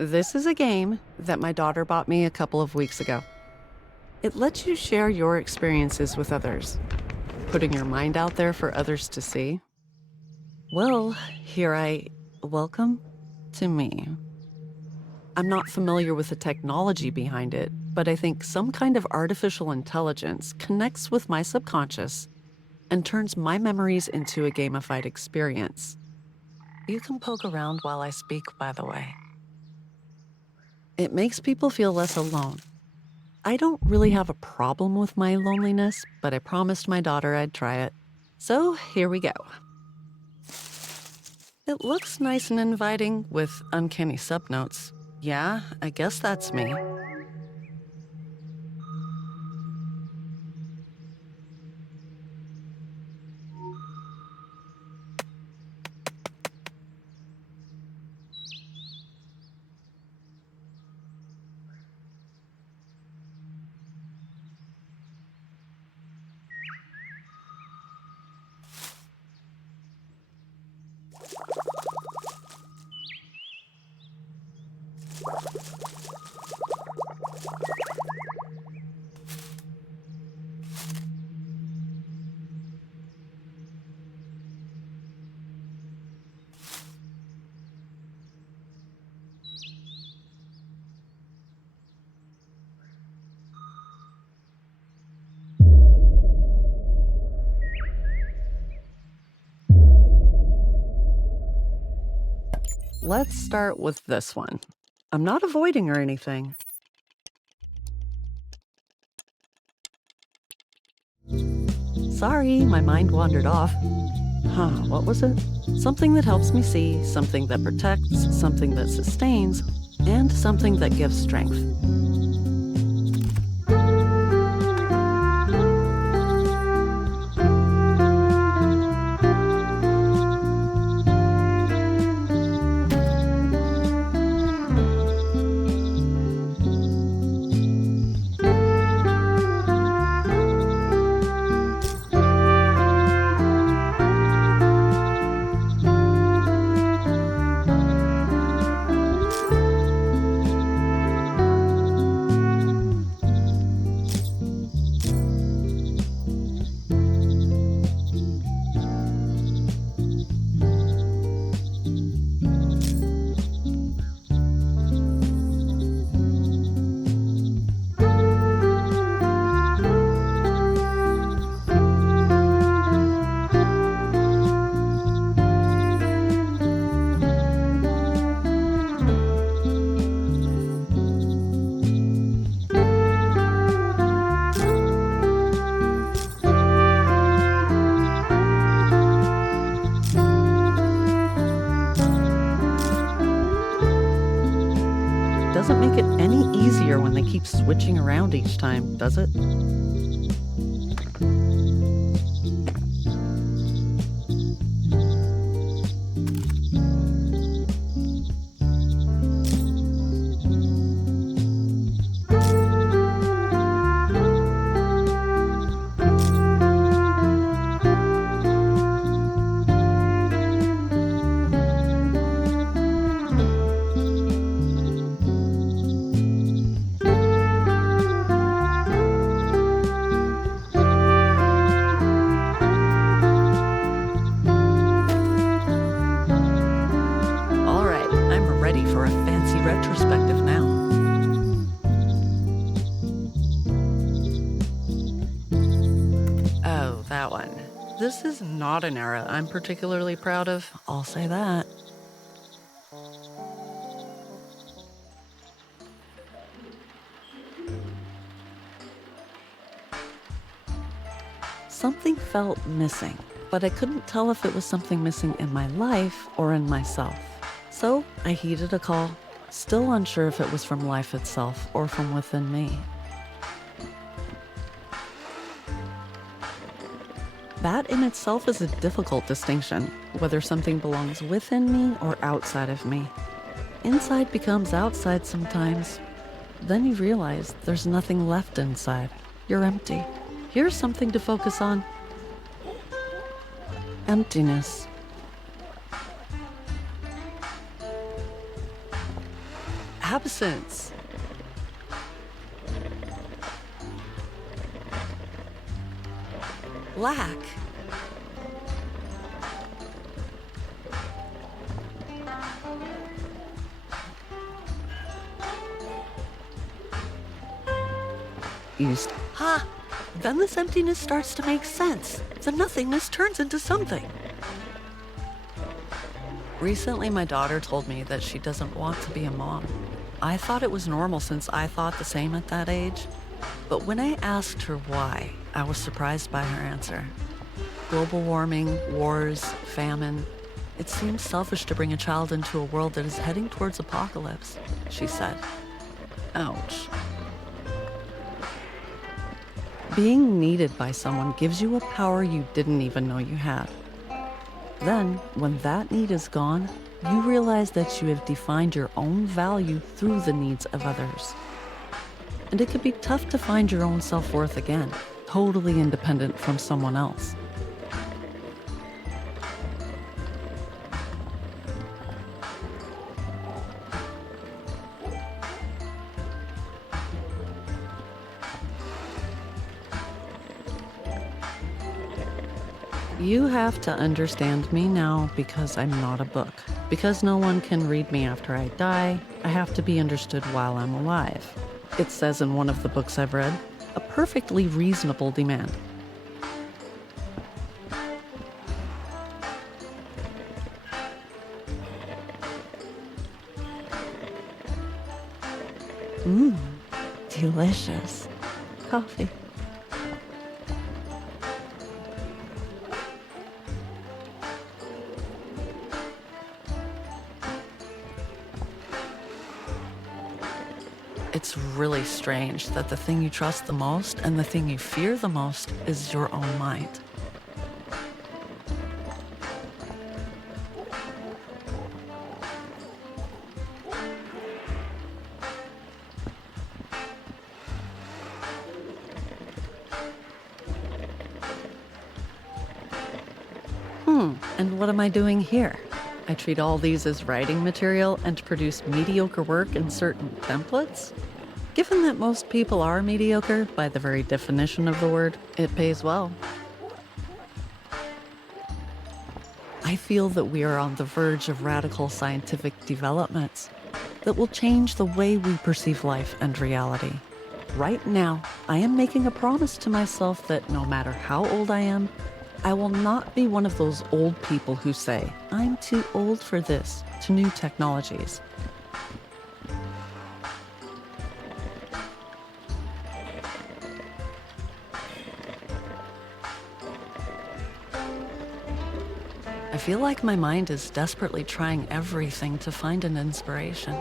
This is a game that my daughter bought me a couple of weeks ago. It lets you share your experiences with others, putting your mind out there for others to see. Well, welcome to me. I'm not familiar with the technology behind it, but I think some kind of artificial intelligence connects with my subconscious and turns my memories into a gamified experience. You can poke around while I speak, by the way. It makes people feel less alone. I don't really have a problem with my loneliness, but I promised my daughter I'd try it. So here we go. It looks nice and inviting with uncanny subnotes. Yeah, I guess that's me. Let's start with this one. I'm not avoiding or anything. Sorry, my mind wandered off. What was it? Something that helps me see, something that protects, something that sustains, and something that gives strength. Doesn't make it any easier when they keep switching around each time, does it? All right, I'm ready for a fancy retrospective now. Oh, that one. This is not an era I'm particularly proud of, I'll say that. Something felt missing, but I couldn't tell if it was something missing in my life or in myself. So I heeded a call, still unsure if it was from life itself or from within me. That in itself is a difficult distinction, whether something belongs within me or outside of me. Inside becomes outside sometimes. Then you realize there's nothing left inside. You're empty. Here's something to focus on. Emptiness. absence. Lack. Used. Ha! Then this emptiness starts to make sense. The nothingness turns into something. Recently, my daughter told me that she doesn't want to be a mom. I thought it was normal since I thought the same at that age. But when I asked her why, I was surprised by her answer. Global warming, wars, famine. It seems selfish to bring a child into a world that is heading towards apocalypse, she said. Ouch. Being needed by someone gives you a power you didn't even know you had. Then, when that need is gone, you realize that you have defined your own value through the needs of others. And it can be tough to find your own self-worth again, totally independent from someone else. You have to understand me now because I'm not a book. Because no one can read me after I die, I have to be understood while I'm alive. It says in one of the books I've read, a perfectly reasonable demand. Delicious. Coffee. It's really strange that the thing you trust the most and the thing you fear the most is your own mind. And what am I doing here? I treat all these as writing material and produce mediocre work in certain templates? Given that most people are mediocre, by the very definition of the word, it pays well. I feel that we are on the verge of radical scientific developments that will change the way we perceive life and reality. Right now, I am making a promise to myself that no matter how old I am, I will not be one of those old people who say, I'm too old for this, to new technologies. I feel like my mind is desperately trying everything to find an inspiration.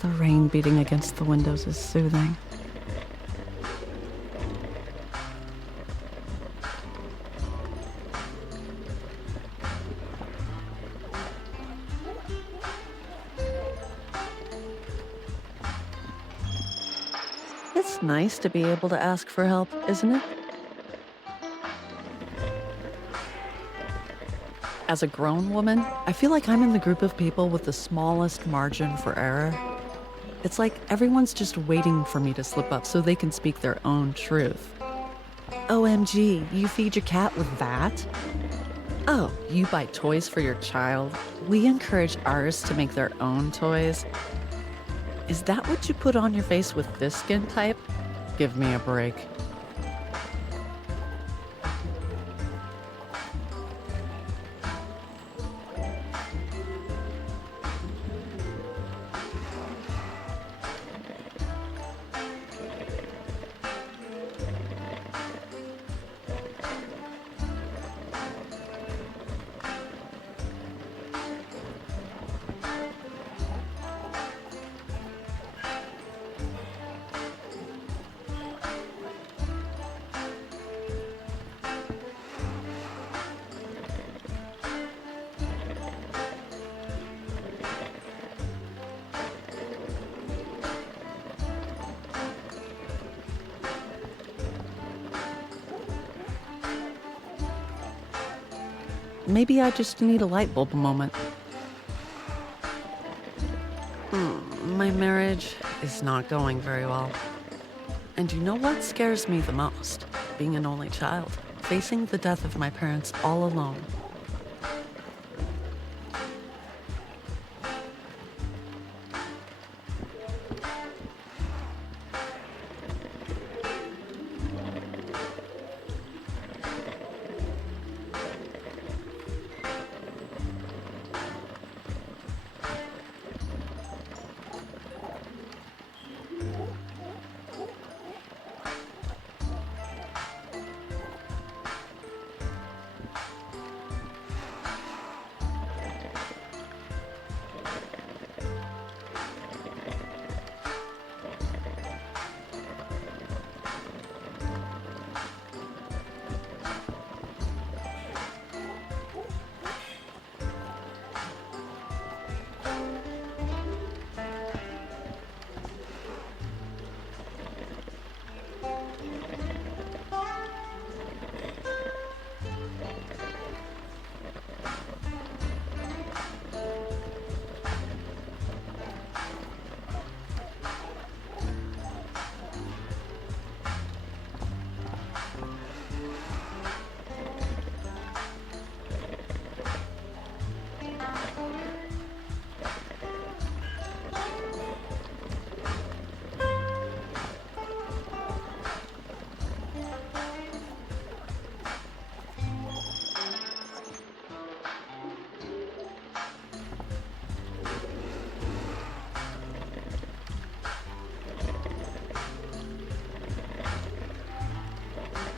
The rain beating against the windows is soothing. It's nice to be able to ask for help, isn't it? As a grown woman, I feel like I'm in the group of people with the smallest margin for error. It's like everyone's just waiting for me to slip up so they can speak their own truth. OMG, you feed your cat with that? Oh, you buy toys for your child? We encourage ours to make their own toys. Is that what you put on your face with this skin type? Give me a break. maybe I just need a light bulb moment. My marriage is not going very well. And you know what scares me the most? Being an only child, facing the death of my parents all alone.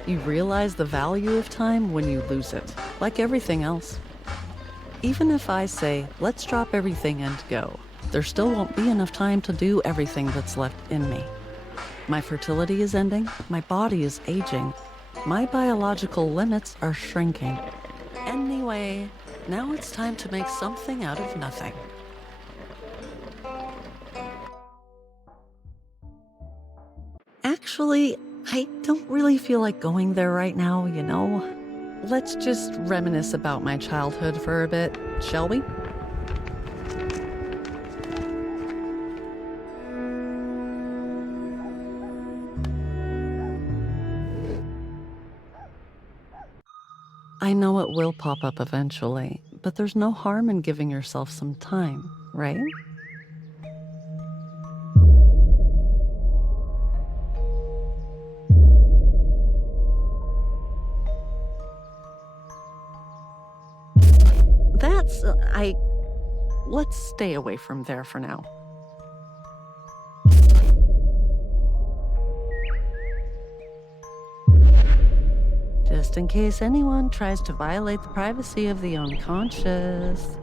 You realize the value of time when you lose it, like everything else. Even if I say, let's drop everything and go, there still won't be enough time to do everything that's left in me. My fertility is ending, my body is aging, my biological limits are shrinking. Anyway, now it's time to make something out of nothing. Actually, I don't really feel like going there right now, you know? Let's just reminisce about my childhood for a bit, shall we? I know it will pop up eventually, but there's no harm in giving yourself some time, right? Let's stay away from there for now. Just in case anyone tries to violate the privacy of the unconscious.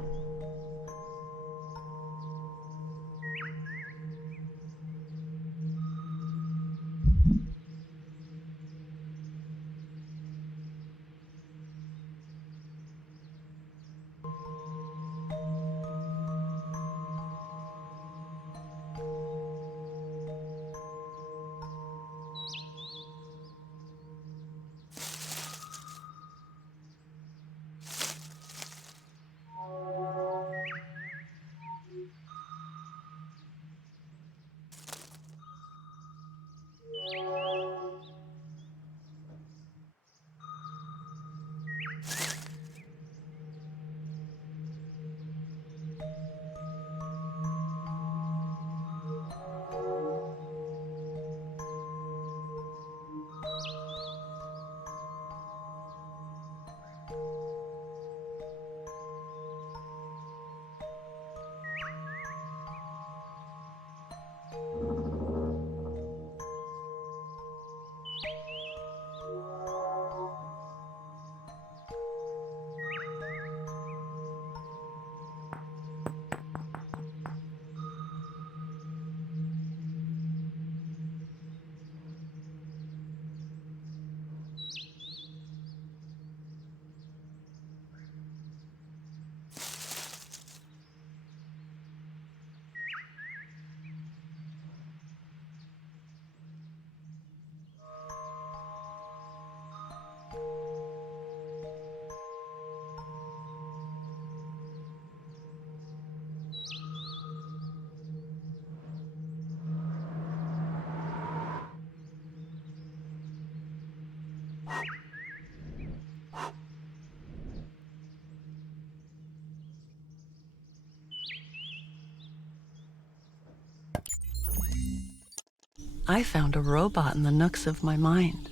I found a robot in the nooks of my mind.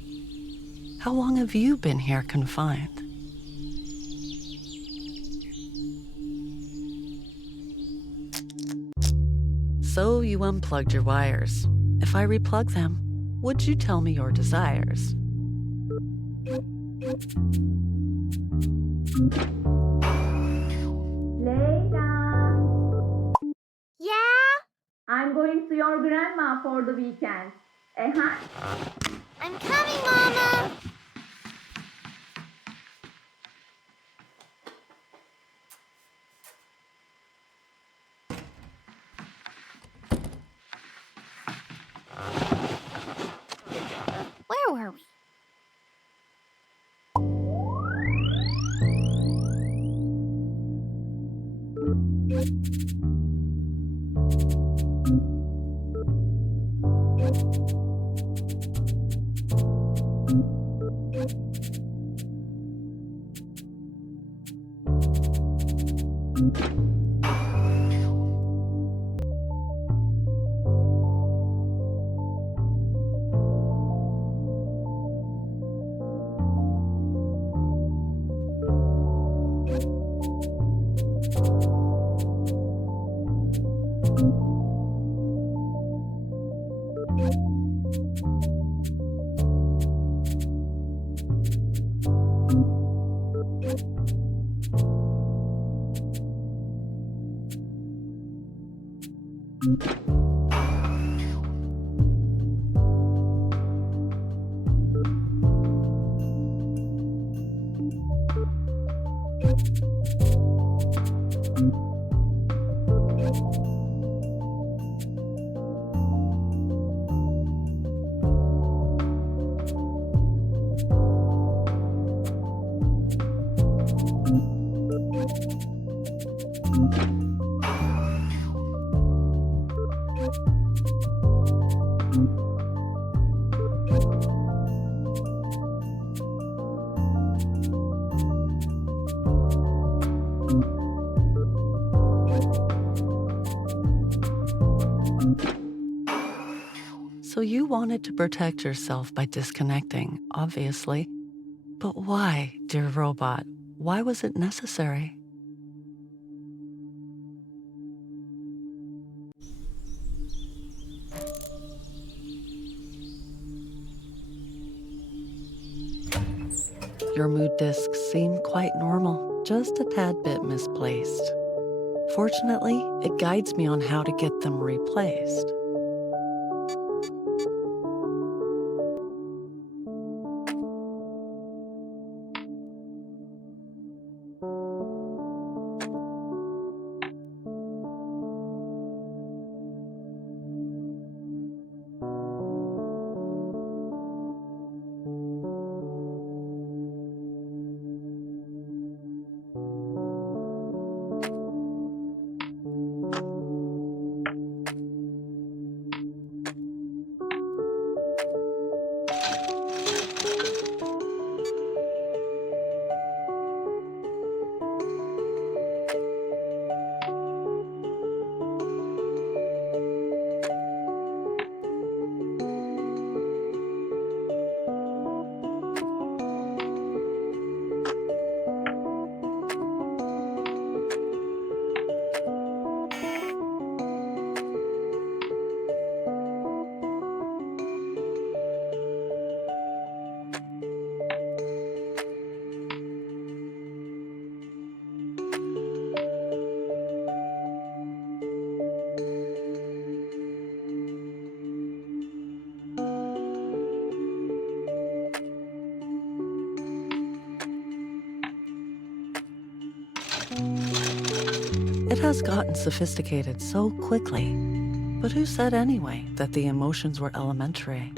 How long have you been here confined? So you unplugged your wires. If I replug them, would you tell me your desires? Leila. Yeah? I'm going to your grandma for the weekend. I'm coming, Mama. Where were we? So you wanted to protect yourself by disconnecting, obviously. But why, dear robot? Why was it necessary? Your mood discs seem quite normal, just a tad bit misplaced. Fortunately, it guides me on how to get them replaced. It has gotten sophisticated so quickly. But who said anyway that the emotions were elementary?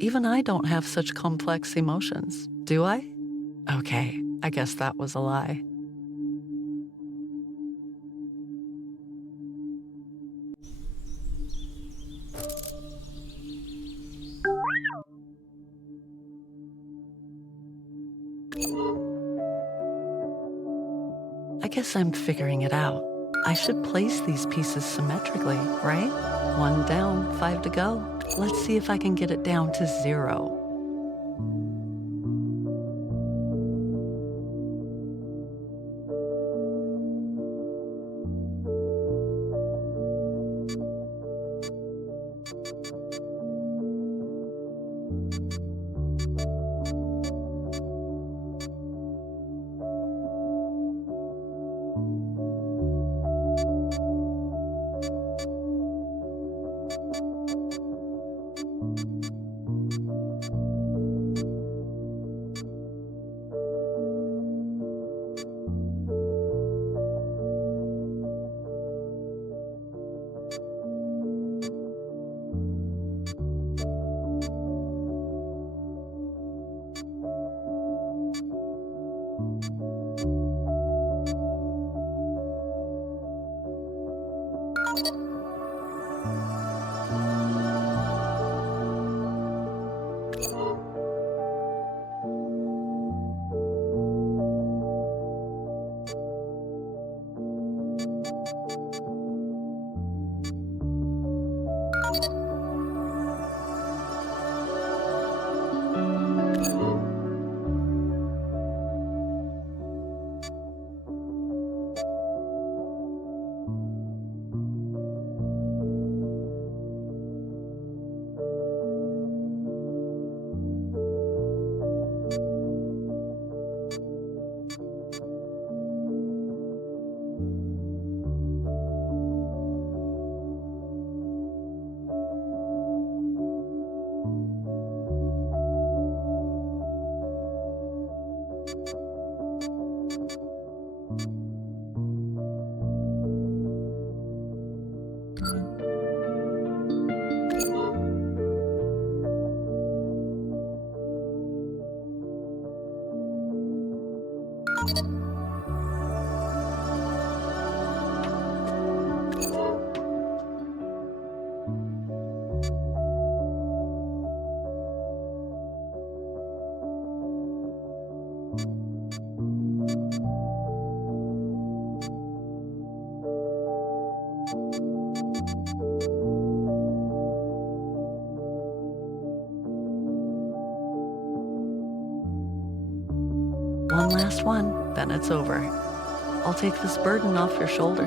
Even I don't have such complex emotions, do I? Okay, I guess that was a lie. I guess I'm figuring it out. I should place these pieces symmetrically, right? 1 down, 5 to go. Let's see if I can get it down to 0. One last one, then it's over. I'll take this burden off your shoulder.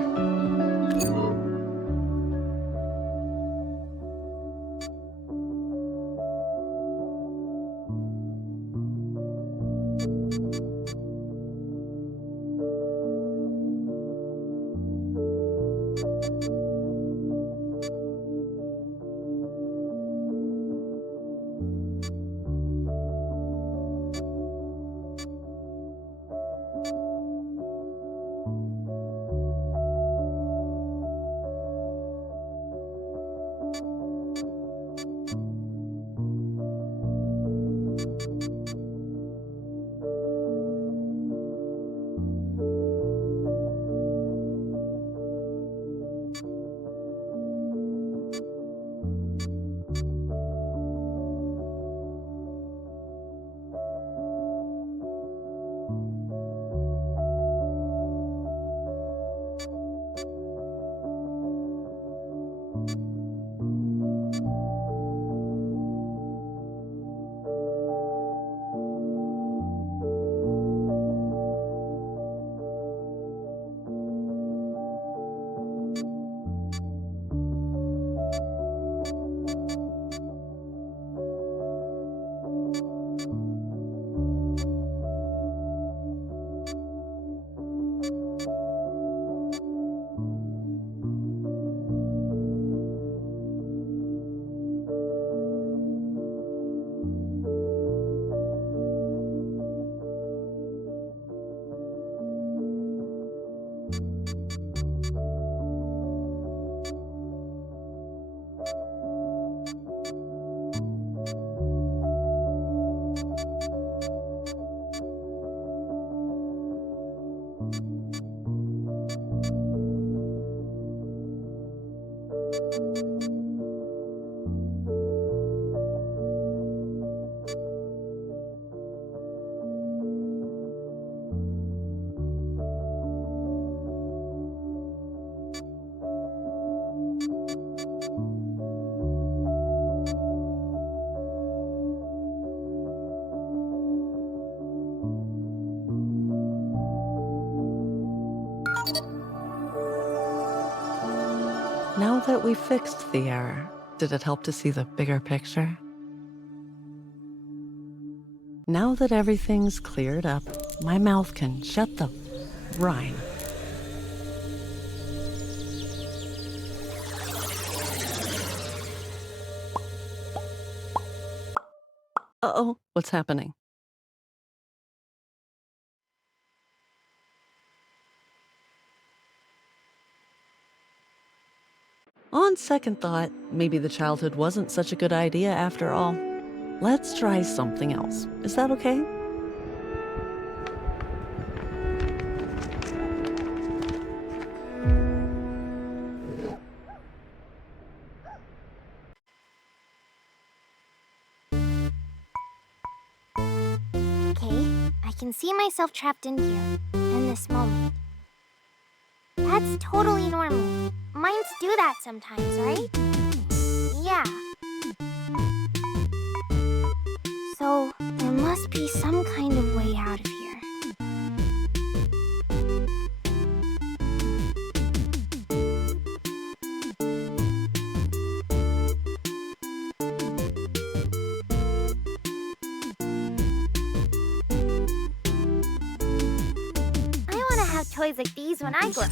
Now that we fixed the error, did it help to see the bigger picture? Now that everything's cleared up, my mouth can shut the rhyme. Uh-oh, what's happening? On second thought, maybe the childhood wasn't such a good idea after all. Let's try something else. Is that okay? Okay, I can see myself trapped in here, in this moment. That's totally normal. Minds do that sometimes, right? Yeah. So, there must be some kind of way out of here. I want to have toys like these when I grow up.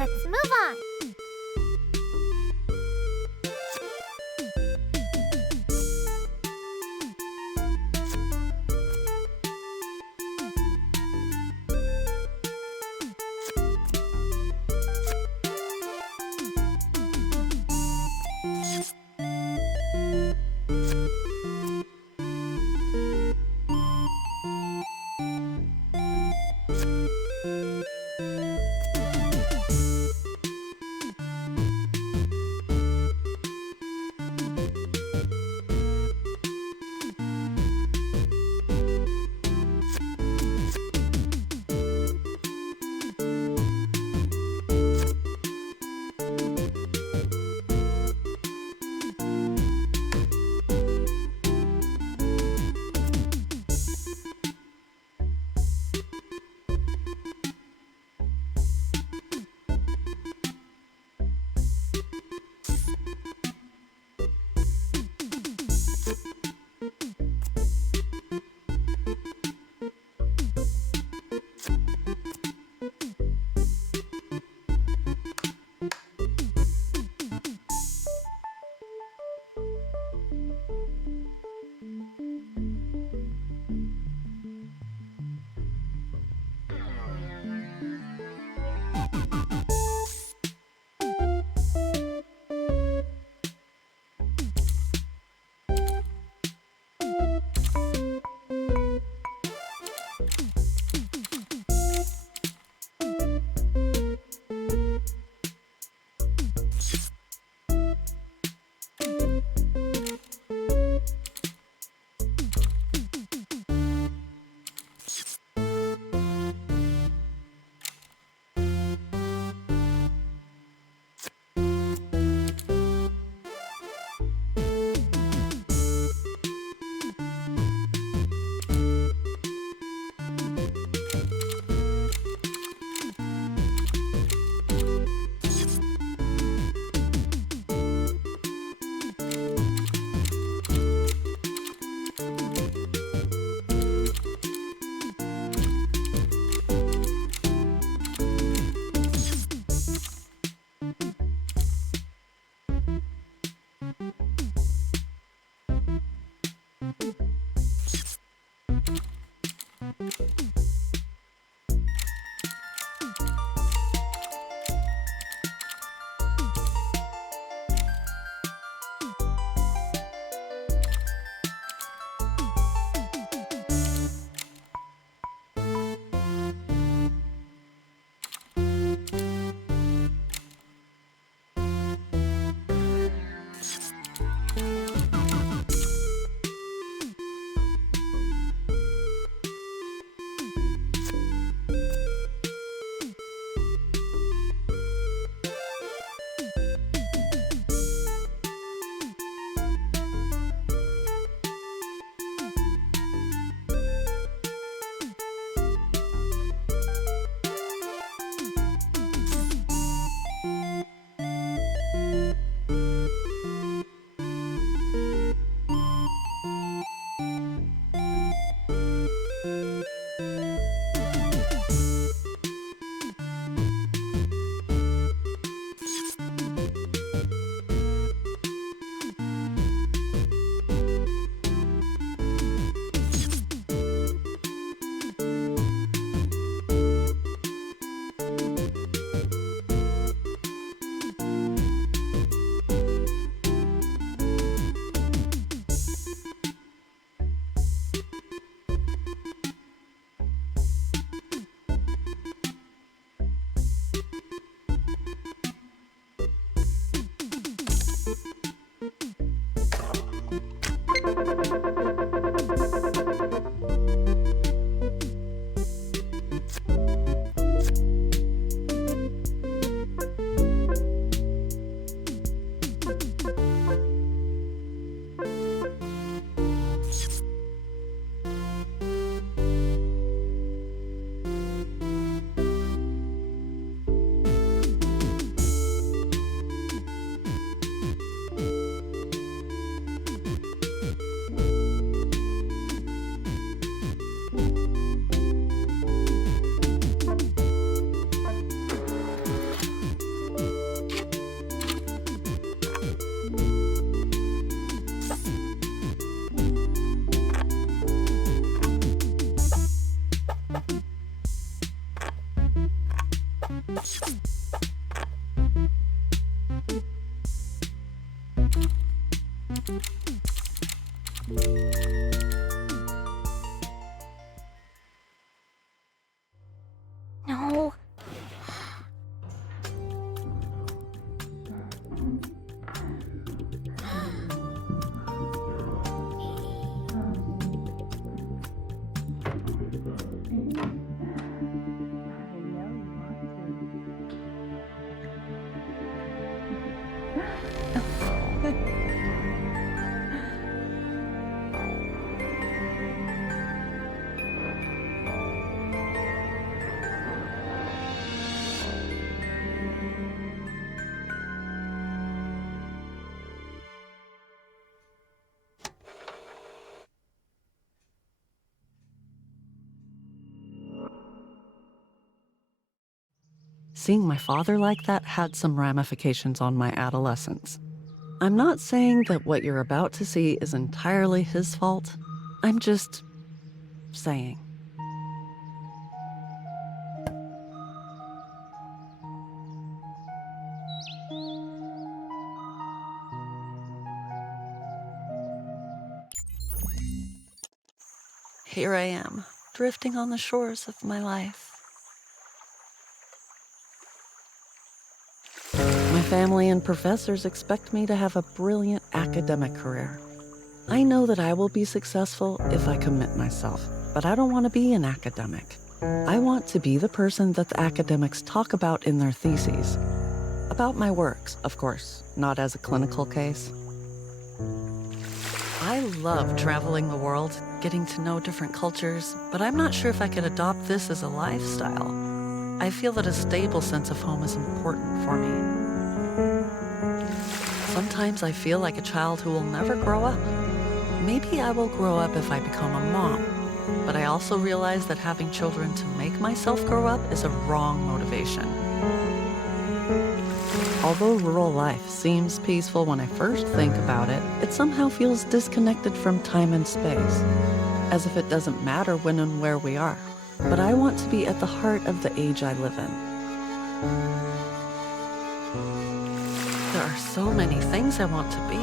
Let's move on. No. Seeing my father like that had some ramifications on my adolescence. I'm not saying that what you're about to see is entirely his fault. I'm just saying. Here I am, drifting on the shores of my life. My family and professors expect me to have a brilliant academic career. I know that I will be successful if I commit myself, but I don't want to be an academic. I want to be the person that the academics talk about in their theses. About my works, of course, not as a clinical case. I love traveling the world, getting to know different cultures, but I'm not sure if I could adopt this as a lifestyle. I feel that a stable sense of home is important for me. Sometimes I feel like a child who will never grow up. Maybe I will grow up if I become a mom, but I also realize that having children to make myself grow up is a wrong motivation. Although rural life seems peaceful when I first think about it, it somehow feels disconnected from time and space, as if it doesn't matter when and where we are. But I want to be at the heart of the age I live in. There are so many things I want to be.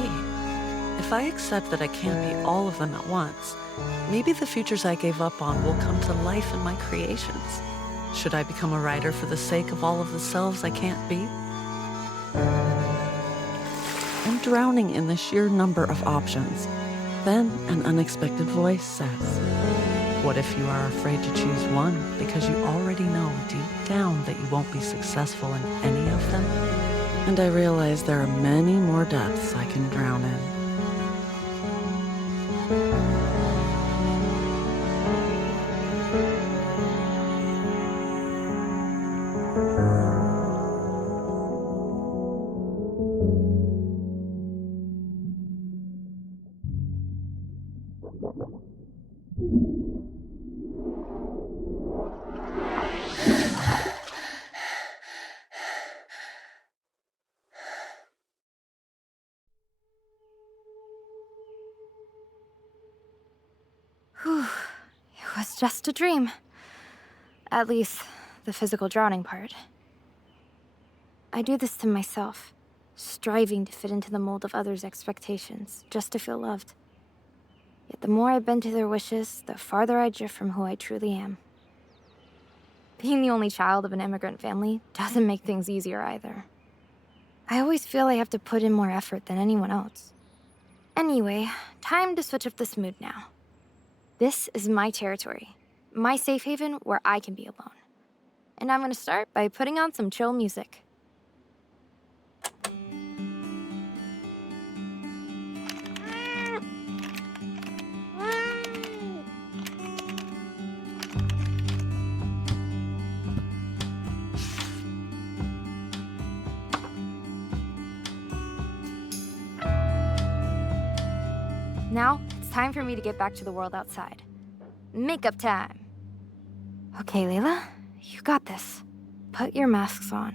If I accept that I can't be all of them at once, maybe the futures I gave up on will come to life in my creations. Should I become a writer for the sake of all of the selves I can't be? I'm drowning in the sheer number of options. Then an unexpected voice says, "What if you are afraid to choose one because you already know deep down that you won't be successful in any of them?" And I realize there are many more depths I can drown in. Whew. It was just a dream. At least, the physical drowning part. I do this to myself, striving to fit into the mold of others' expectations, just to feel loved. Yet the more I bend to their wishes, the farther I drift from who I truly am. Being the only child of an immigrant family doesn't make things easier either. I always feel I have to put in more effort than anyone else. Anyway, time to switch up this mood now. This is my territory, my safe haven where I can be alone. And I'm gonna start by putting on some chill music. Now, it's time for me to get back to the world outside. Makeup time. Okay, Leila, you got this. Put your masks on.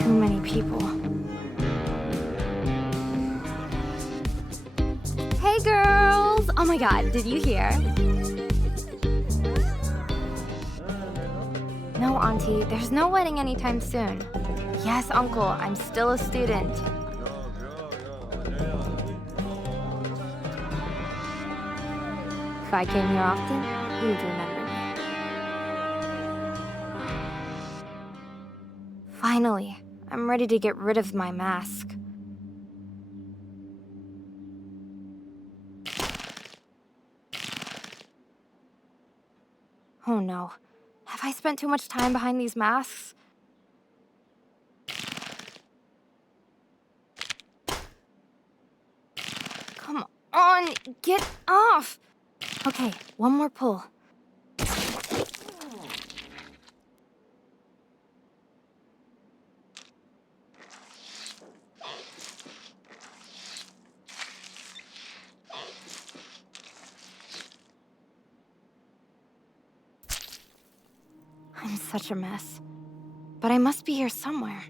Too many people. my god, did you hear? No, Auntie, there's no wedding anytime soon. Yes, Uncle, I'm still a student. If I came here often, you'd remember me. Finally, I'm ready to get rid of my mask. Oh no. Have I spent too much time behind these masks? Come on, get off! Okay, one more pull. I'm such a mess. But I must be here somewhere.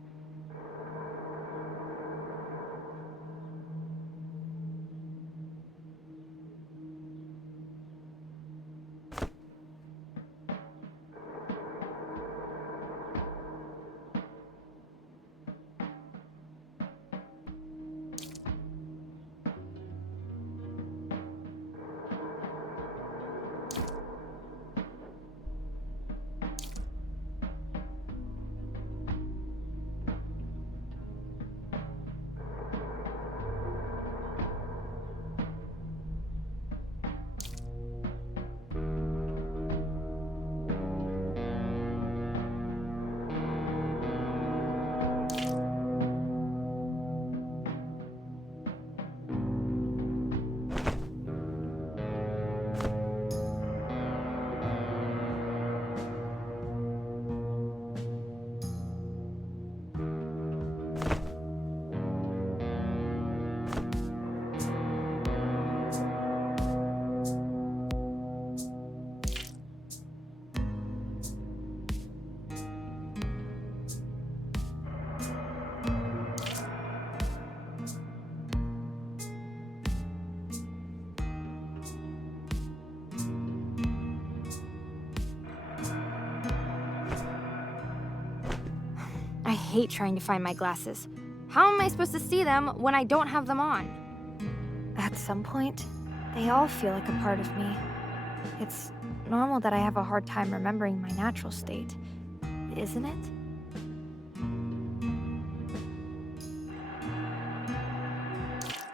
I hate trying to find my glasses. How am I supposed to see them when I don't have them on? At some point, they all feel like a part of me. It's normal that I have a hard time remembering my natural state, isn't it?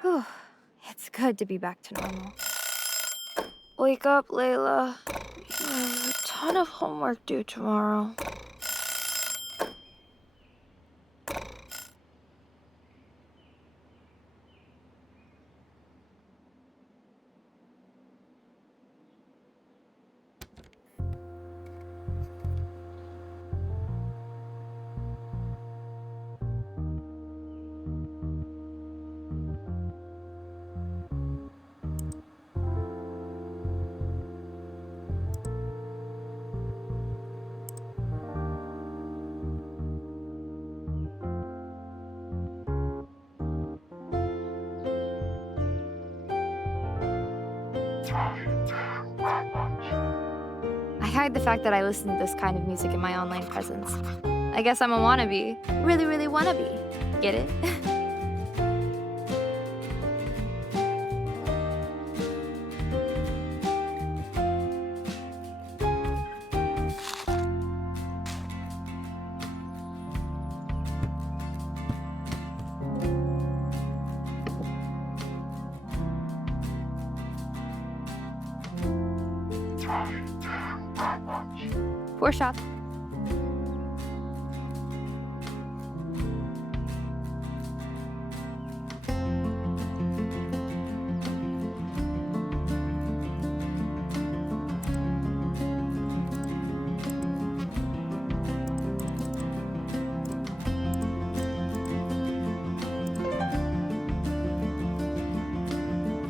Whew, it's good to be back to normal. Wake up, Leila. You have a ton of homework due tomorrow. I hide the fact that I listen to this kind of music in my online presence. I guess I'm a wannabe. Really, really wannabe. Get it? Poor shot.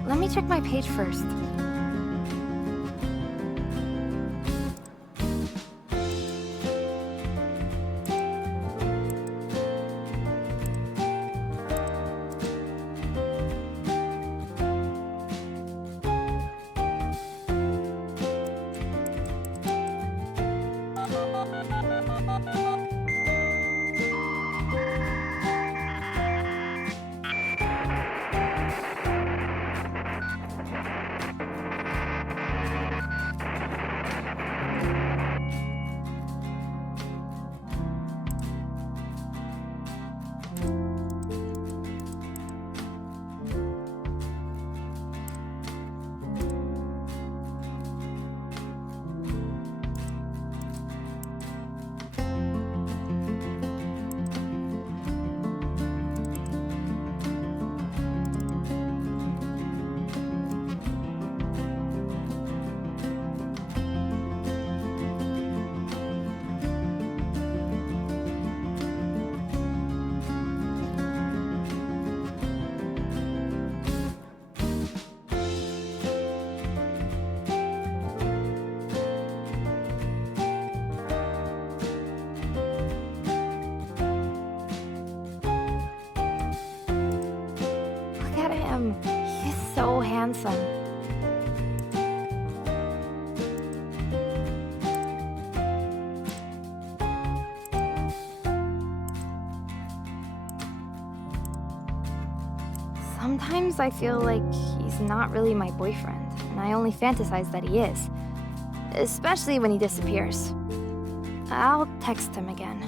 Let me check my page first. him. He's so handsome. Sometimes I feel like he's not really my boyfriend, and I only fantasize that he is. Especially when he disappears. I'll text him again.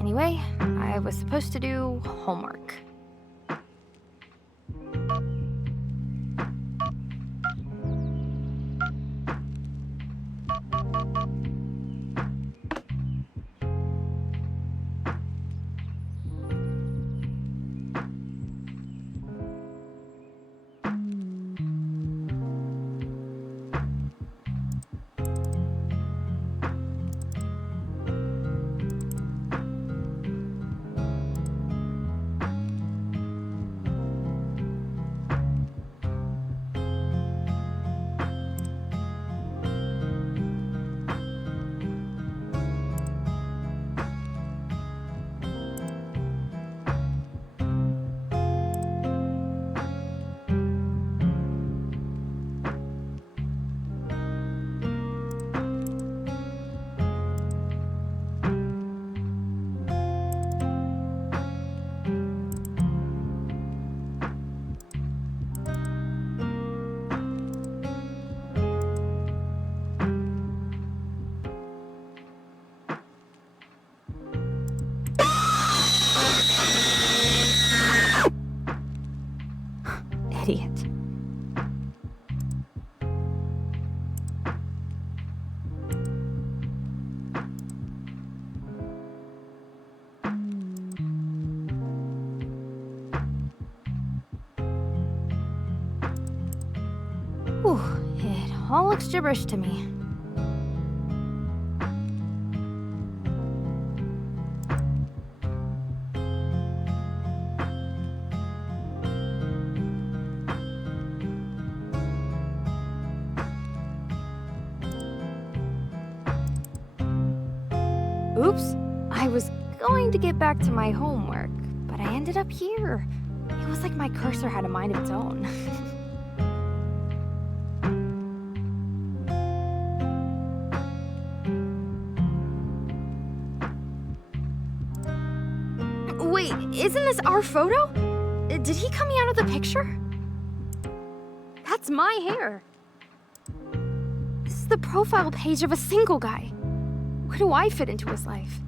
Anyway, I was supposed to do homework. Idiot. Whew, it all looks gibberish to me. Oops, I was going to get back to my homework, but I ended up here. It was like my cursor had a mind of its own. Wait, isn't this our photo? Did he cut me out of the picture? That's my hair. This is the profile page of a single guy. Where do I fit into his life?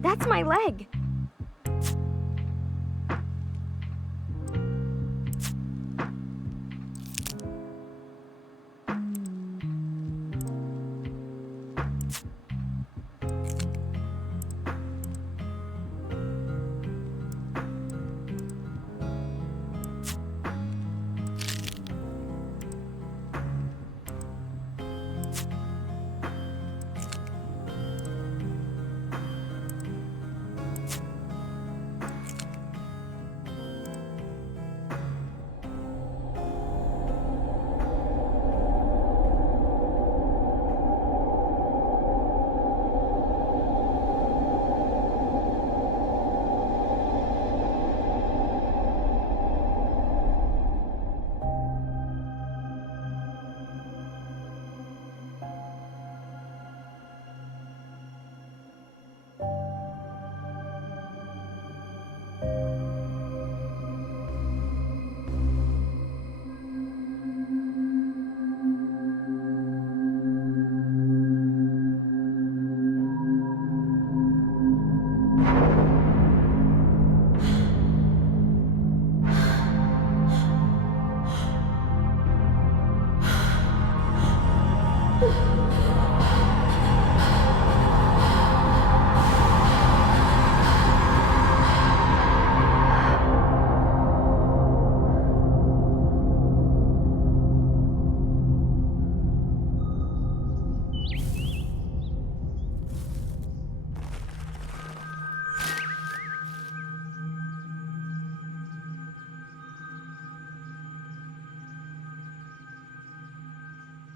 That's my leg.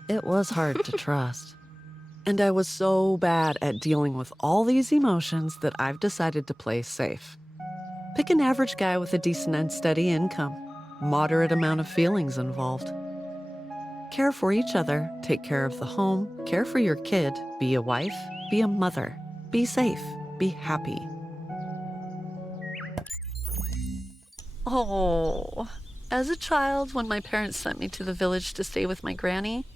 It was hard to trust. And I was so bad at dealing with all these emotions that I've decided to play safe. Pick an average guy with a decent and steady income, moderate amount of feelings involved. Care for each other, take care of the home, care for your kid, be a wife, be a mother, be safe, be happy. Oh, as a child, when my parents sent me to the village to stay with my granny,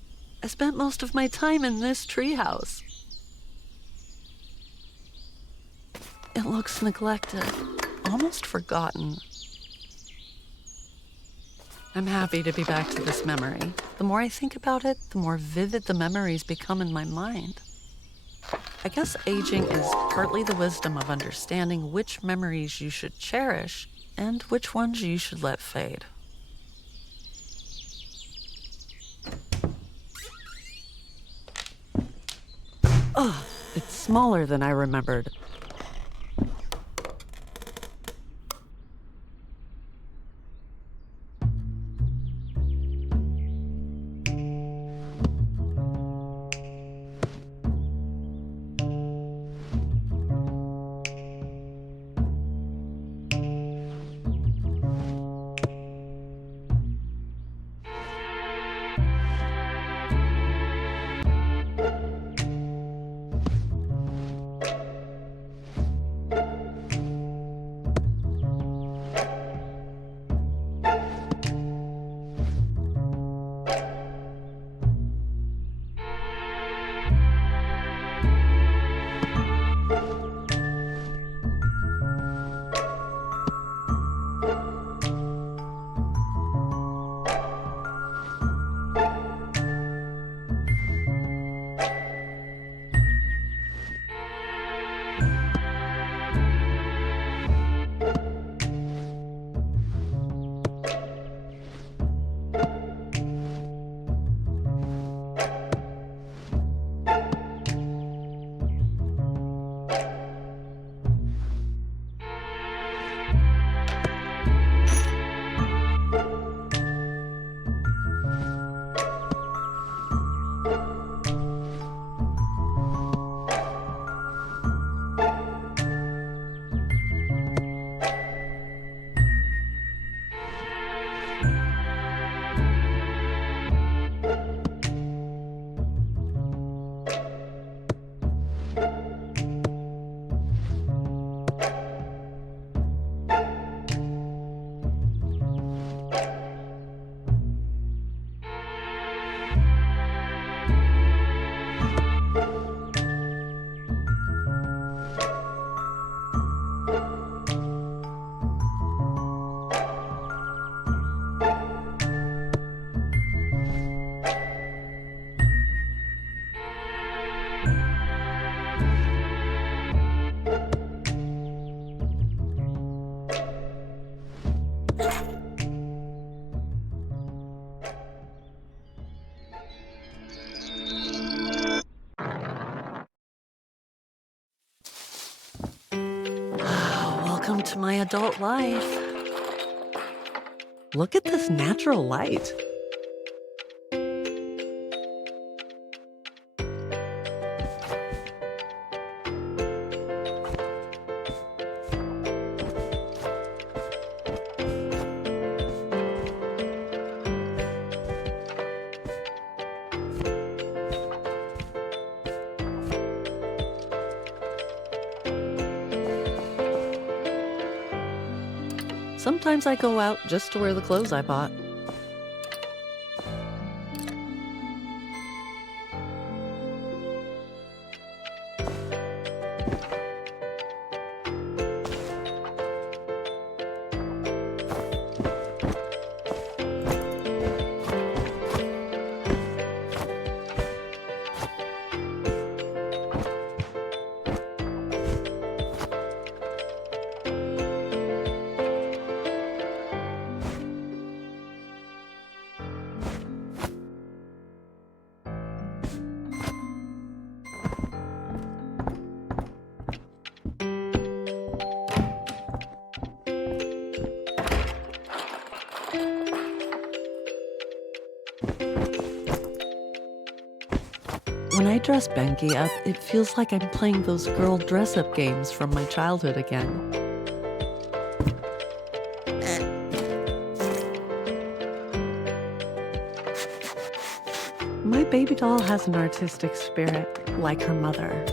I spent most of my time in this treehouse. It looks neglected, almost forgotten. I'm happy to be back to this memory. The more I think about it, the more vivid the memories become in my mind. I guess aging is partly the wisdom of understanding which memories you should cherish and which ones you should let fade. Oh, it's smaller than I remembered. Welcome to my adult life. Look at this natural light. Sometimes I go out just to wear the clothes I bought. When I dress Benki up, it feels like I'm playing those girl dress-up games from my childhood again. My baby doll has an artistic spirit, like her mother.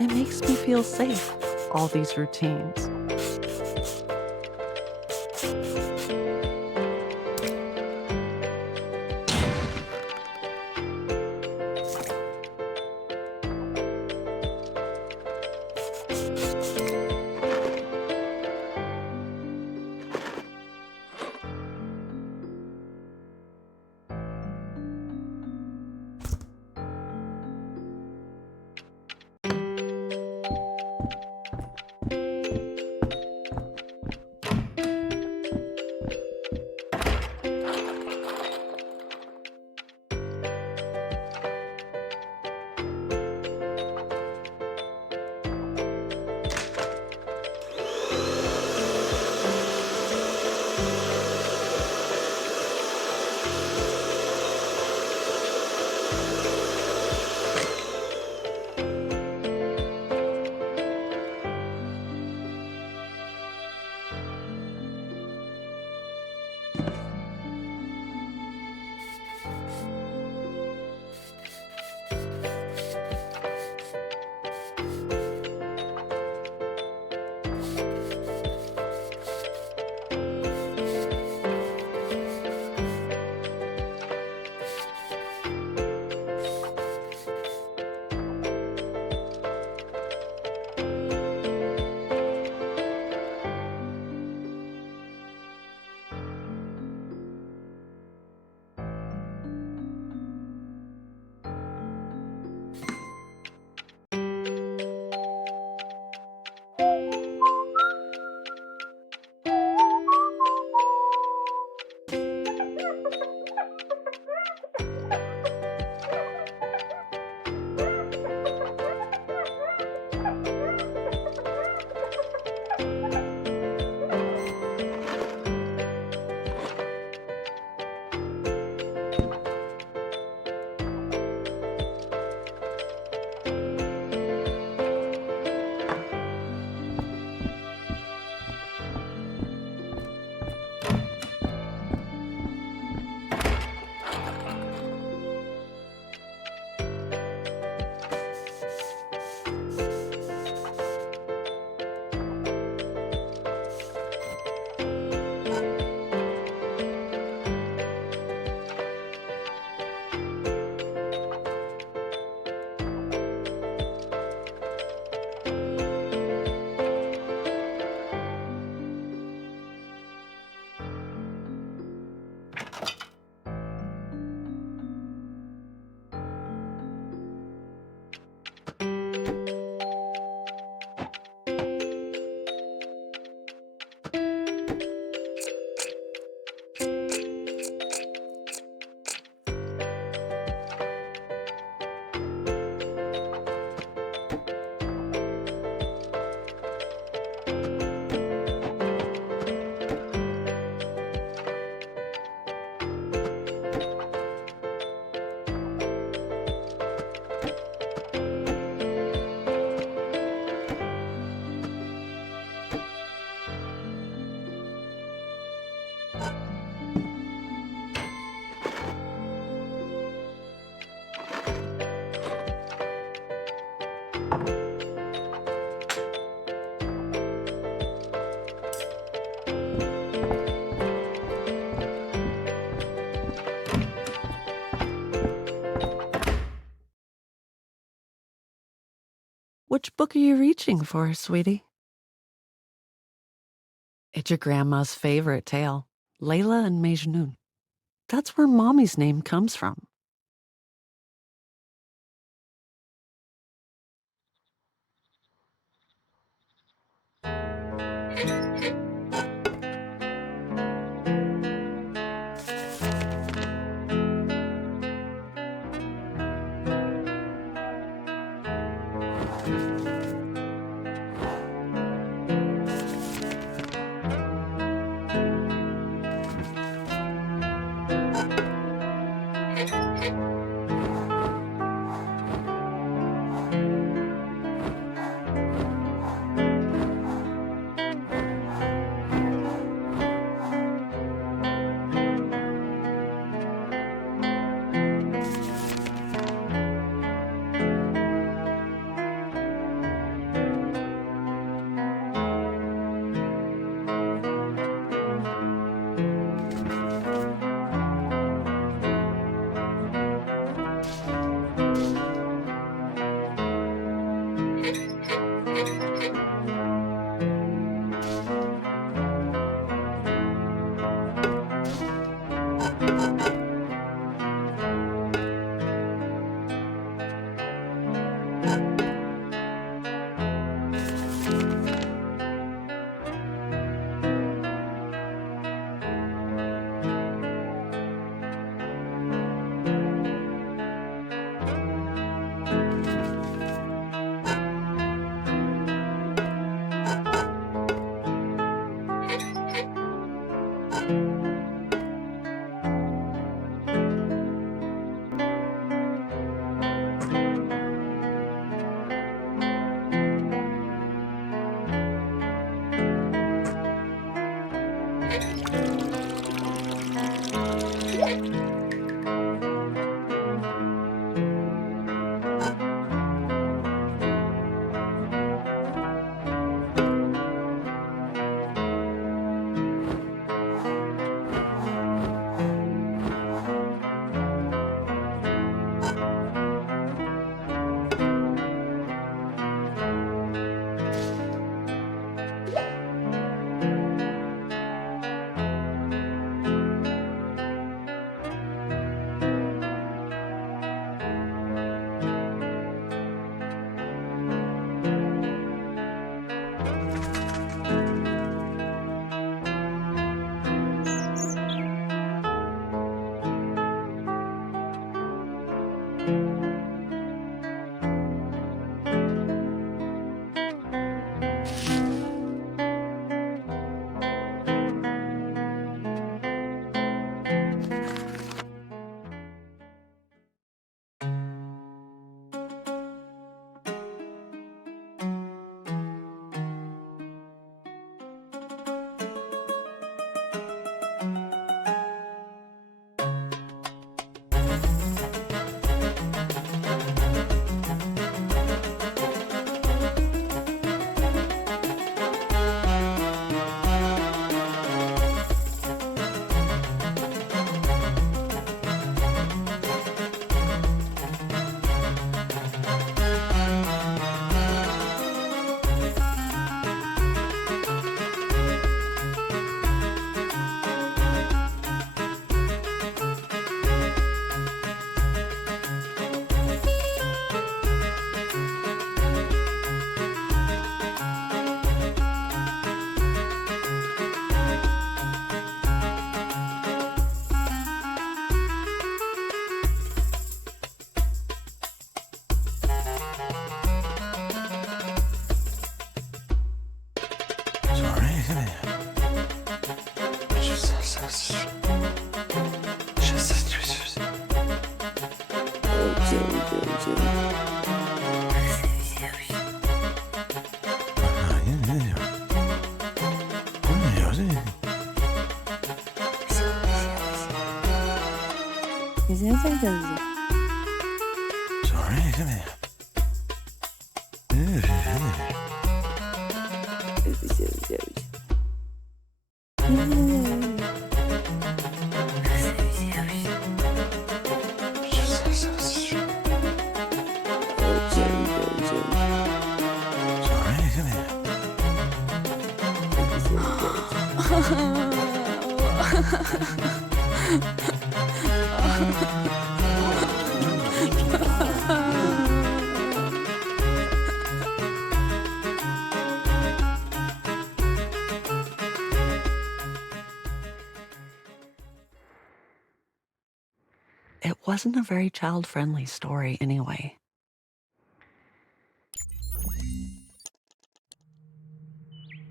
It makes me feel safe, all these routines. Which book are you reaching for, sweetie? It's your grandma's favorite tale, Leila and Majnun. That's where Mommy's name comes from. It wasn't a very child-friendly story anyway.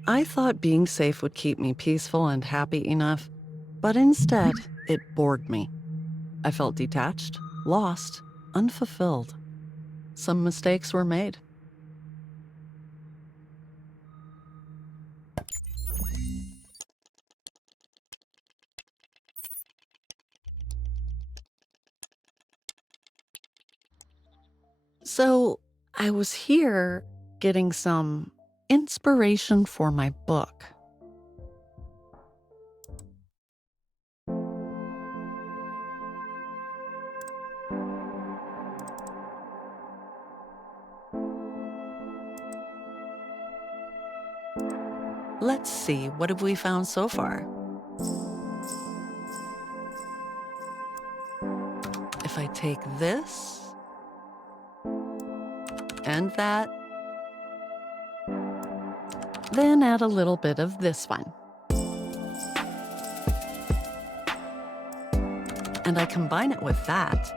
I thought being safe would keep me peaceful and happy enough, but instead, it bored me. I felt detached, lost, unfulfilled. Some mistakes were made. So I was here getting some inspiration for my book. Let's see, what have we found so far? If I take this and that, then add a little bit of this one. And I combine it with that.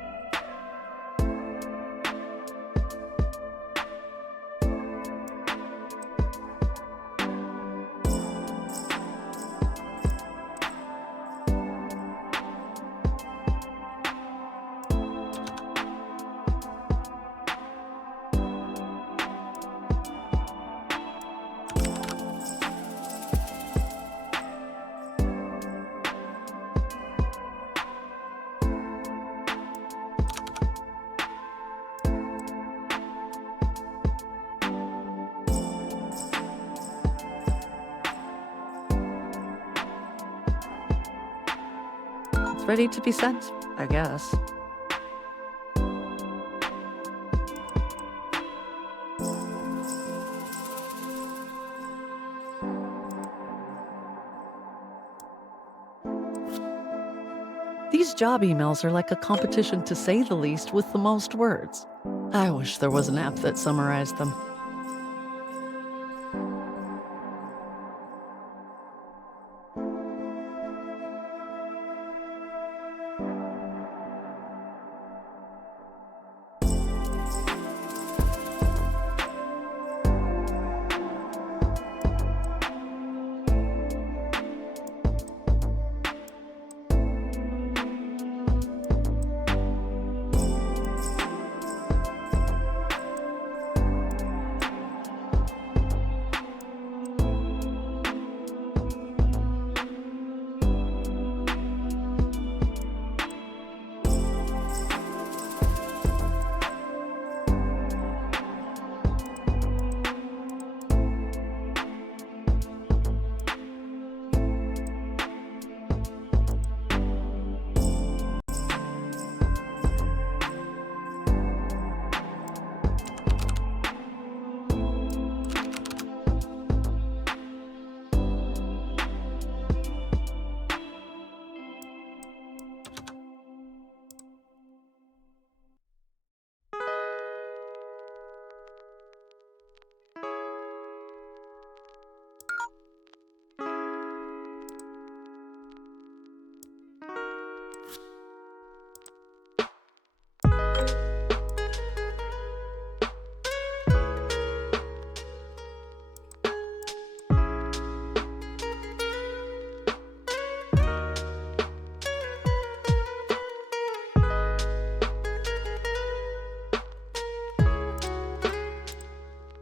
It's ready to be sent, I guess. These job emails are like a competition, to say the least, with the most words. I wish there was an app that summarized them.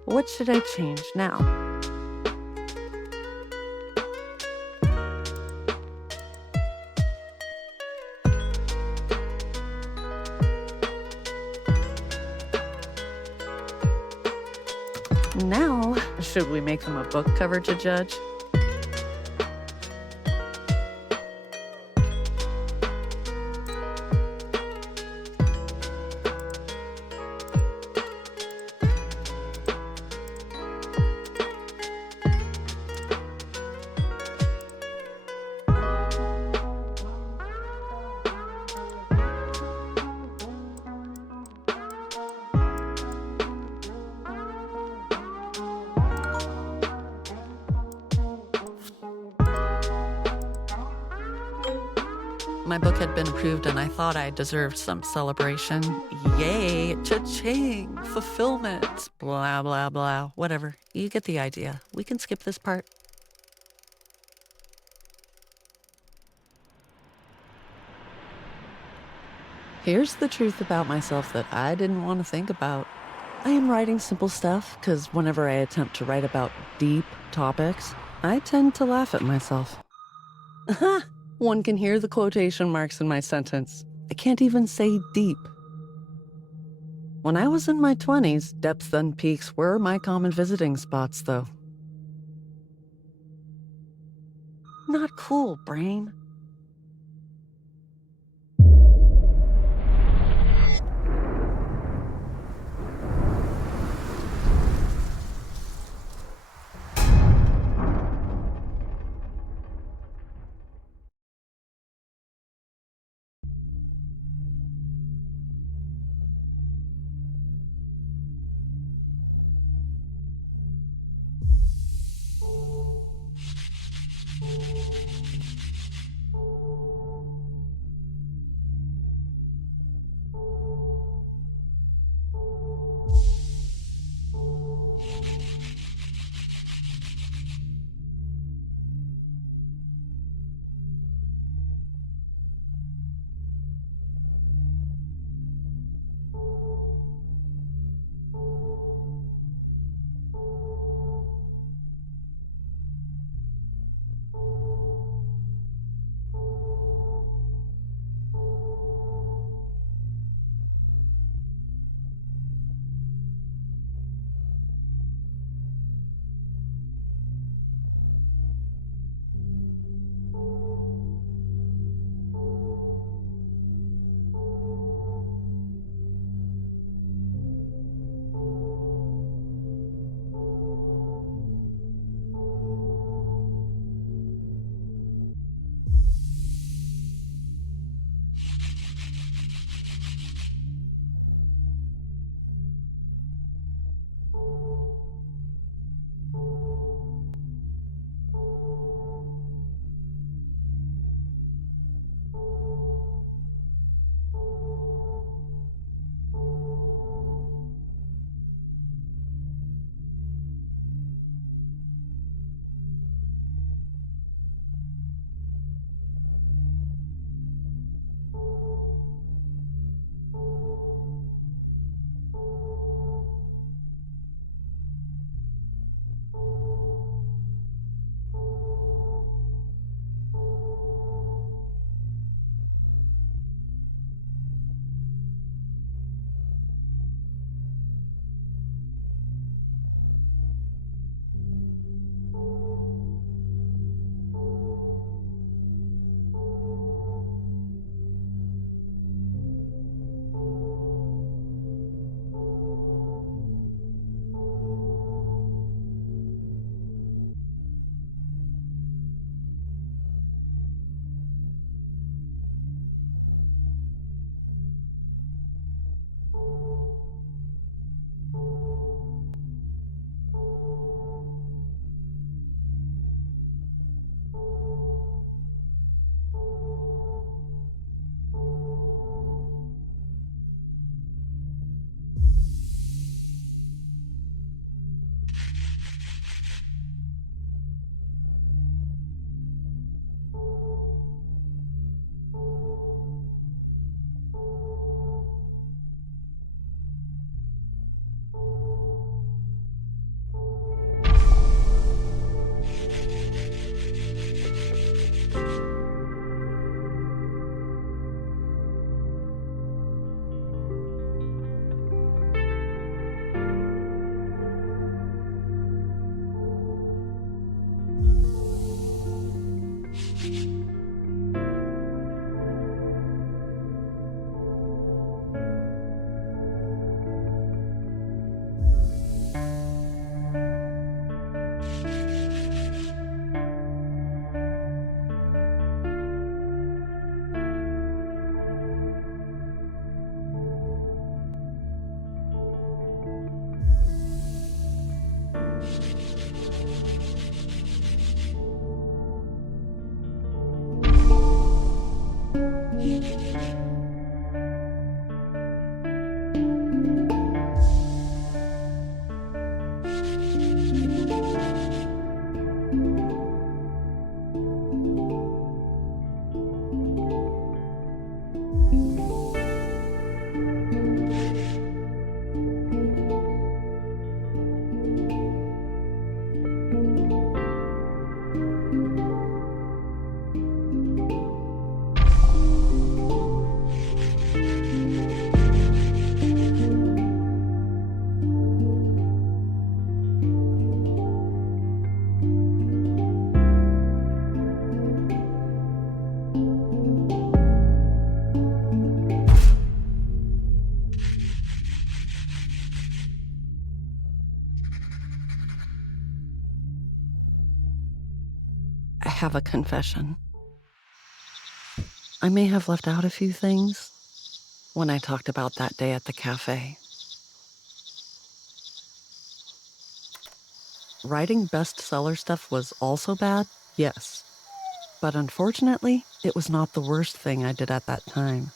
What should I change now? Now, should we make them a book cover to judge? My book had been approved and I thought I deserved some celebration. Yay, cha-ching, fulfillment, blah, blah, blah, whatever. You get the idea. We can skip this part. Here's the truth about myself that I didn't want to think about. I am writing simple stuff because whenever I attempt to write about deep topics, I tend to laugh at myself. One can hear the quotation marks in my sentence. I can't even say deep. When I was in my 20s, depths and peaks were my common visiting spots, though. Not cool, brain. I have a confession. I may have left out a few things when I talked about that day at the cafe. Writing bestseller stuff was also bad, yes. But unfortunately, it was not the worst thing I did at that time.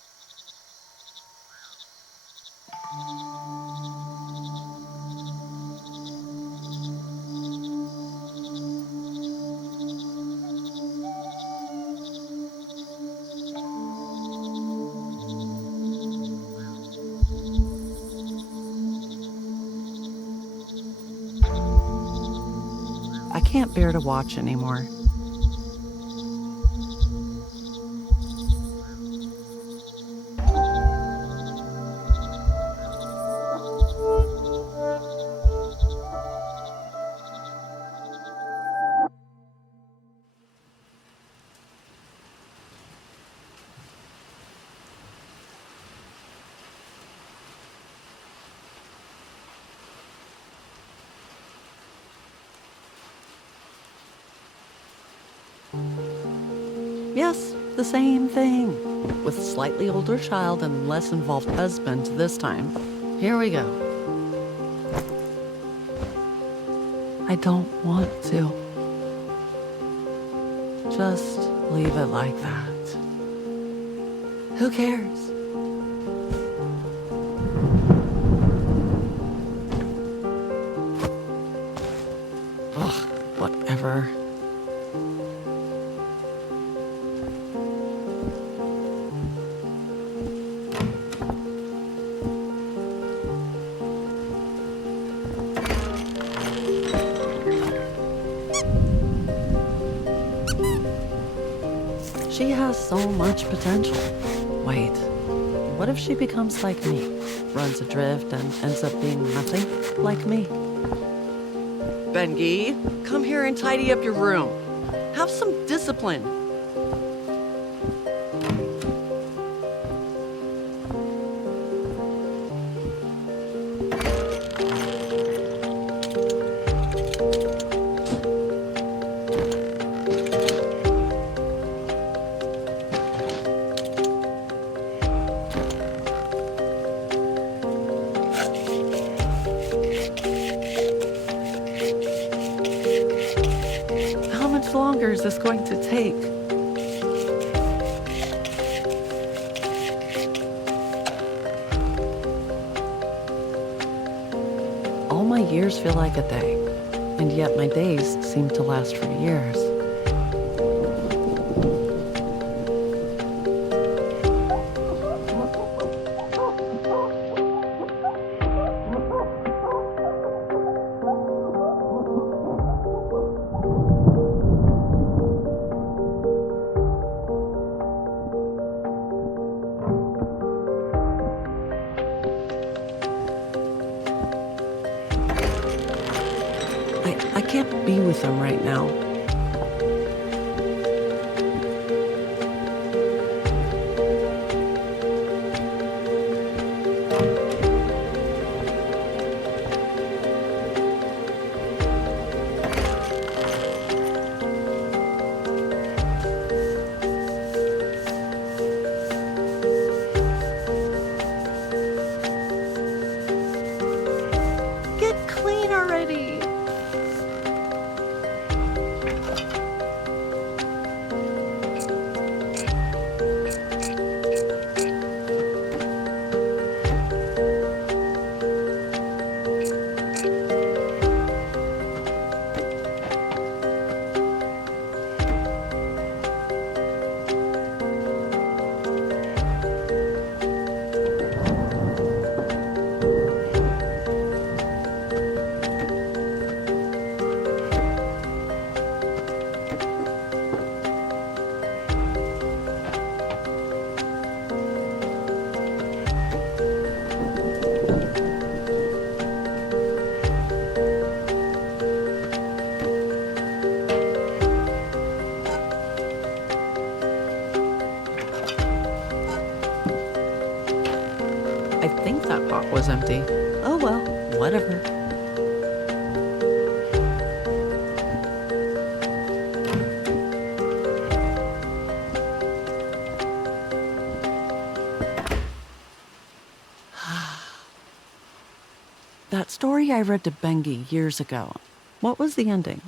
I can't bear to watch anymore. Yes, the same thing. With slightly older child and less involved husband this time. Here we go. I don't want to. Just leave it like that. Who cares? Ugh, whatever. She has so much potential. Wait, what if she becomes like me? Runs adrift and ends up being nothing like me? Bengi, come here and tidy up your room. Have some discipline. How much longer is this going to take? All my years feel like a day, and yet my days seem to last for years. I can't be with them right now. Get clean already. that pot was empty. Oh well, whatever. That story I read to Bengi years ago. What was the ending?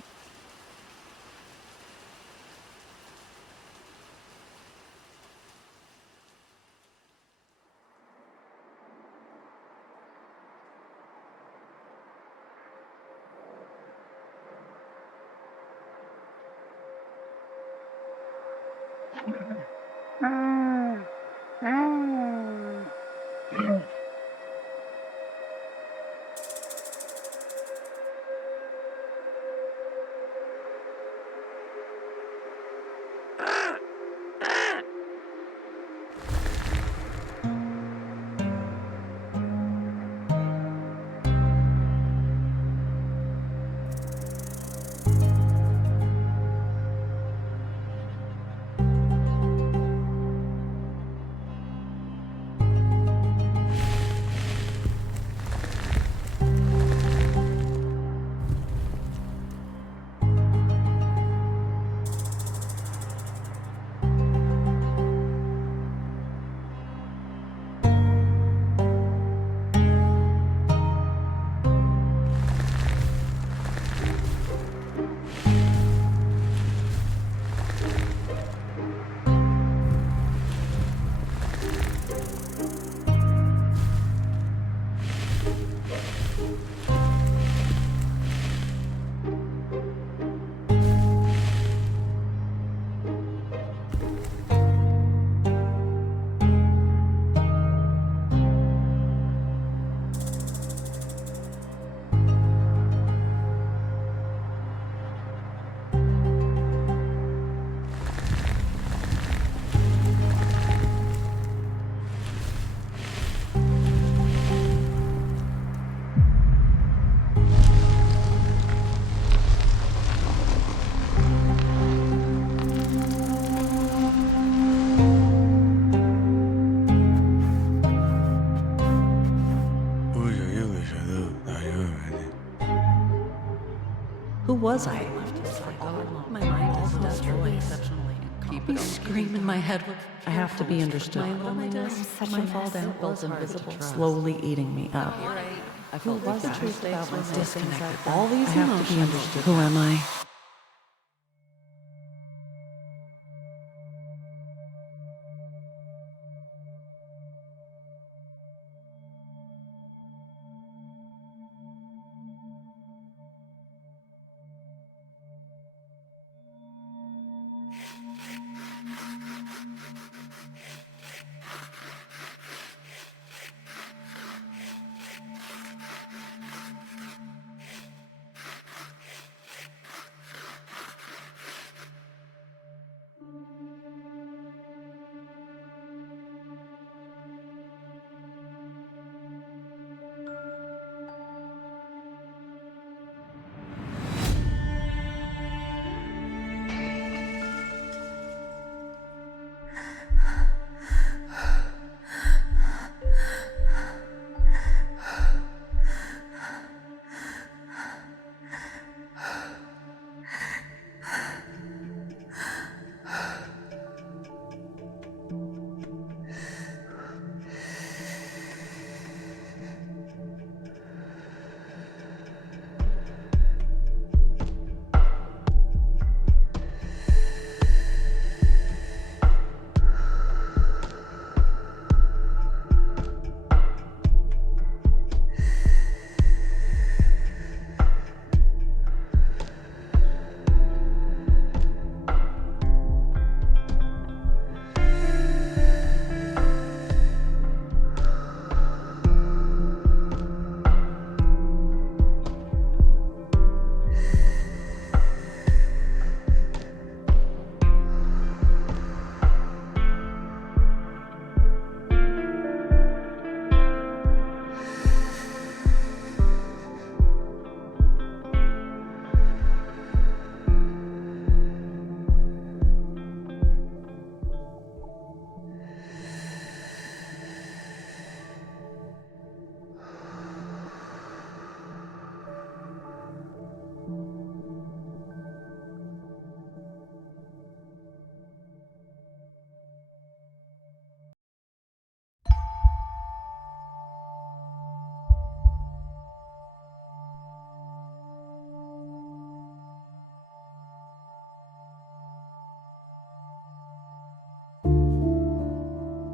Who was I? My mind is desperately exceptionally. Keep scream in my head. I have to be understood. My loneliness, my fall down felt invisible, slowly eating me up. I felt was the truth about my disconnected. All these I have to be understood. Who am I?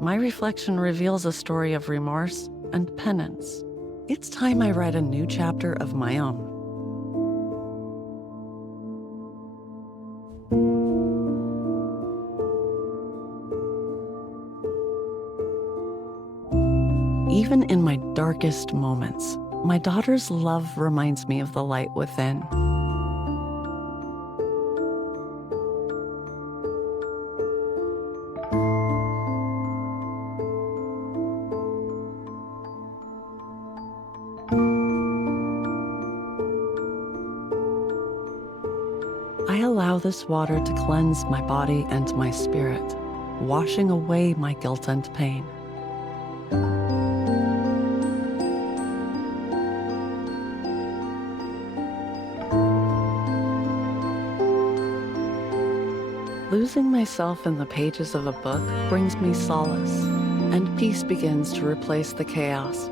my reflection reveals a story of remorse and penance. It's time I write a new chapter of my own. Even in my darkest moments, my daughter's love reminds me of the light within. I allow this water to cleanse my body and my spirit, washing away my guilt and pain. Losing myself in the pages of a book brings me solace, and peace begins to replace the chaos.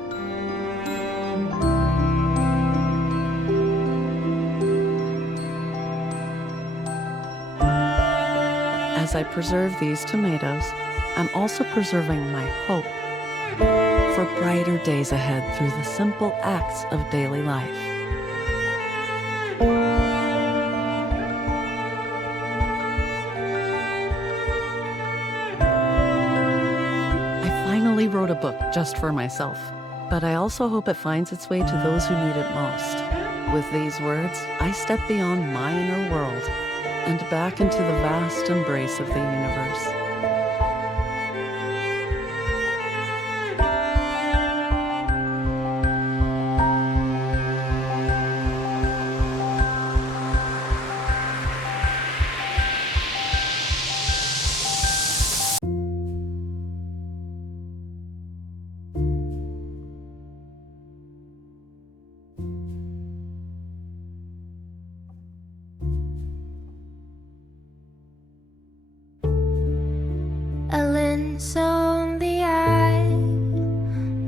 As I preserve these tomatoes, I'm also preserving my hope for brighter days ahead through the simple acts of daily life. I finally wrote a book just for myself, but I also hope it finds its way to those who need it most. With these words, I step beyond my inner world and back into the vast embrace of the universe. A lens on the eye,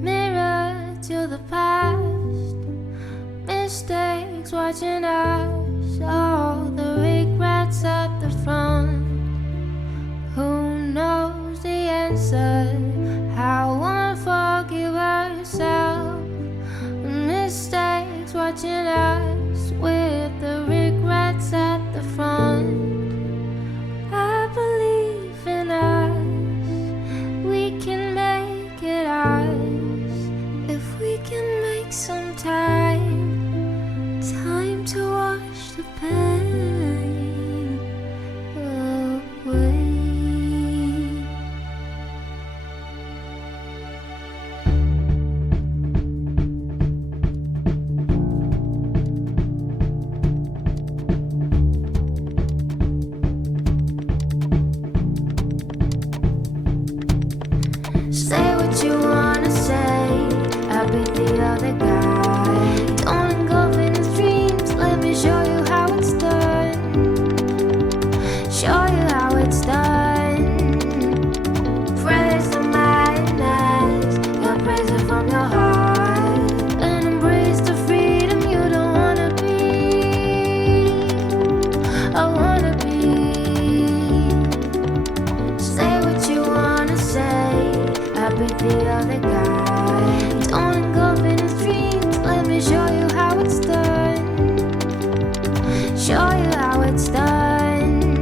mirror to the past, mistakes watching us, all the regrets at the front. Who knows the answer? How one forgive herself? Mistakes watching us with the regrets at the front. I believe in us. We can make it ours if we can make some time to wash the pain away. Say what you wanna say, I'll be the other guy. Don't engulf in his dreams, let me show you how it's done. Show you how it's done. Praise the madness, you'll praise it from your heart. And embrace the freedom you don't wanna be. I wanna be. Say what you wanna say, I'll be the other guy. Don't engulf in his dreams, let me show you how it's done. Show you how it's done.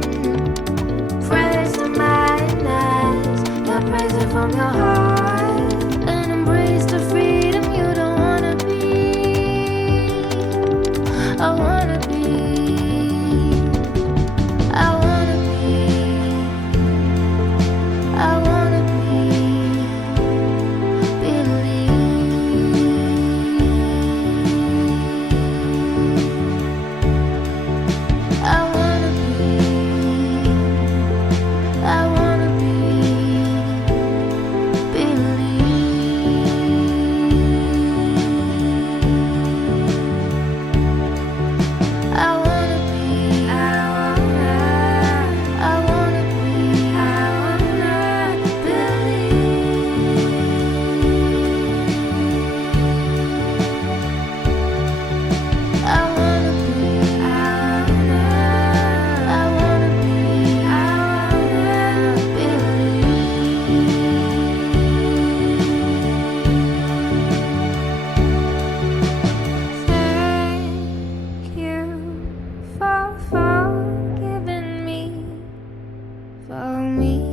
Praise the madness, yeah, praise it from your heart. And embrace the freedom you don't wanna be. I wanna be. I wanna be. I wanna be of me.